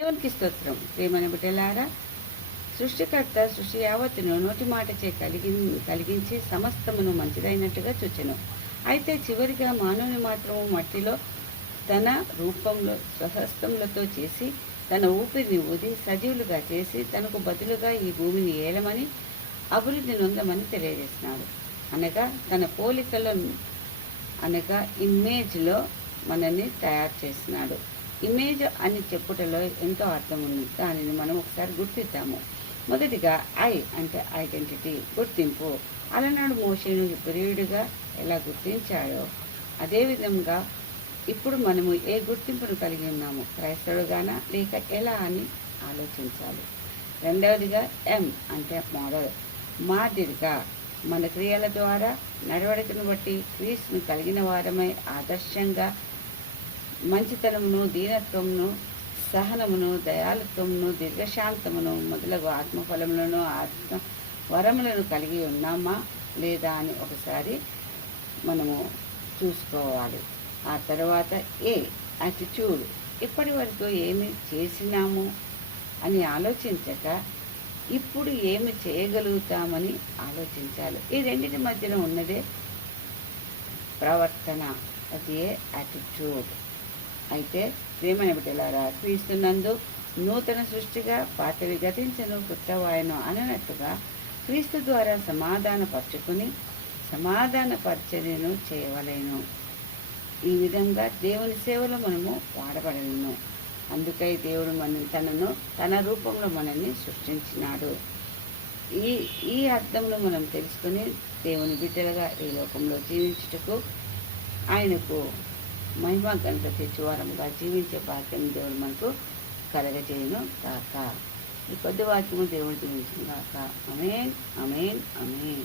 దేవునికి స్తోత్రం. ప్రియమైన బిడ్డలారా, సృష్టికర్త సృష్టి యావత్తును నోటి మాటచే కలిగించి సమస్తమును మంచిదైనట్టుగా చూచెను. అయితే చివరిగా మానవుని మాత్రము మట్టిలో తన రూపంలో స్వహస్తములతో చేసి తన ఊపిరిని ఊది సజీవులుగా చేసి తనకు బదులుగా ఈ భూమిని ఏలమని అభివృద్ధి నొందమని తెలియజేసినాడు. అనగా తన పోలికలో అనగా ఇమేజ్లో మనల్ని తయారు చేసినాడు. ఇమేజ్ అని చెప్పుటలో ఎంతో అర్థం ఉంది. దానిని మనం ఒకసారి గుర్తిద్దాము. మొదటిగా ఐ అంటే ఐడెంటిటీ, గుర్తింపు. అలనాడు మోషేను ప్రియుడిగా ఎలా గుర్తించాడో అదేవిధంగా ఇప్పుడు మనము ఏ గుర్తింపును కలిగి ఉన్నాము, క్రైస్తవుడుగానా లేక ఎలా అని ఆలోచించాలి. రెండవదిగా ఎం అంటే మోడల్, మాదిరిగా. మన క్రియల ద్వారా నడవడికను బట్టి క్రీస్తును కలిగిన వారమై ఆదర్శంగా మంచితనమును, దీనత్వమును, సహనమును, దయాళుత్వమును, దీర్ఘశాంతమును మొదలగు ఆత్మఫలములను, ఆత్మ వరములను కలిగి ఉన్నామా లేదా అని ఒకసారి మనము చూసుకోవాలి. ఆ తర్వాత ఏ యాటిట్యూడ్, ఇప్పటి వరకు ఏమి చేసినాము అని ఆలోచించక ఇప్పుడు ఏమి చేయగలుగుతామని ఆలోచించాలి. ఈ రెండింటి మధ్యన ఉన్నదే ప్రవర్తన, అది యాటిట్యూడ్. అయితే ప్రియమైన బిడ్డలారా, క్రీస్తునందు నూతన సృష్టిగా పాతవి గతించను కృతవాయను అన్నట్టుగా క్రీస్తు ద్వారా సమాధానపరచుకుని సమాధాన పరిచర్యను చేయవలేను. ఈ విధంగా దేవుని సేవలో మనము వాడబడలేను. అందుకై దేవుడు తన రూపంలో మనల్ని సృష్టించినాడు. ఈ అర్థంలో మనం తెలుసుకుని దేవుని బిడ్డలుగా ఈ లోకంలో జీవించుటకు ఆయనకు మహిమ ఘనత తెచ్చువారముగా జీవించే భాగ్యం దేవుడు మనకు కలగజేయును కాక. ఈ కొద్ది వాక్యము దేవుడు దీవించును కాక. ఆమేన్, ఆమేన్, ఆమేన్.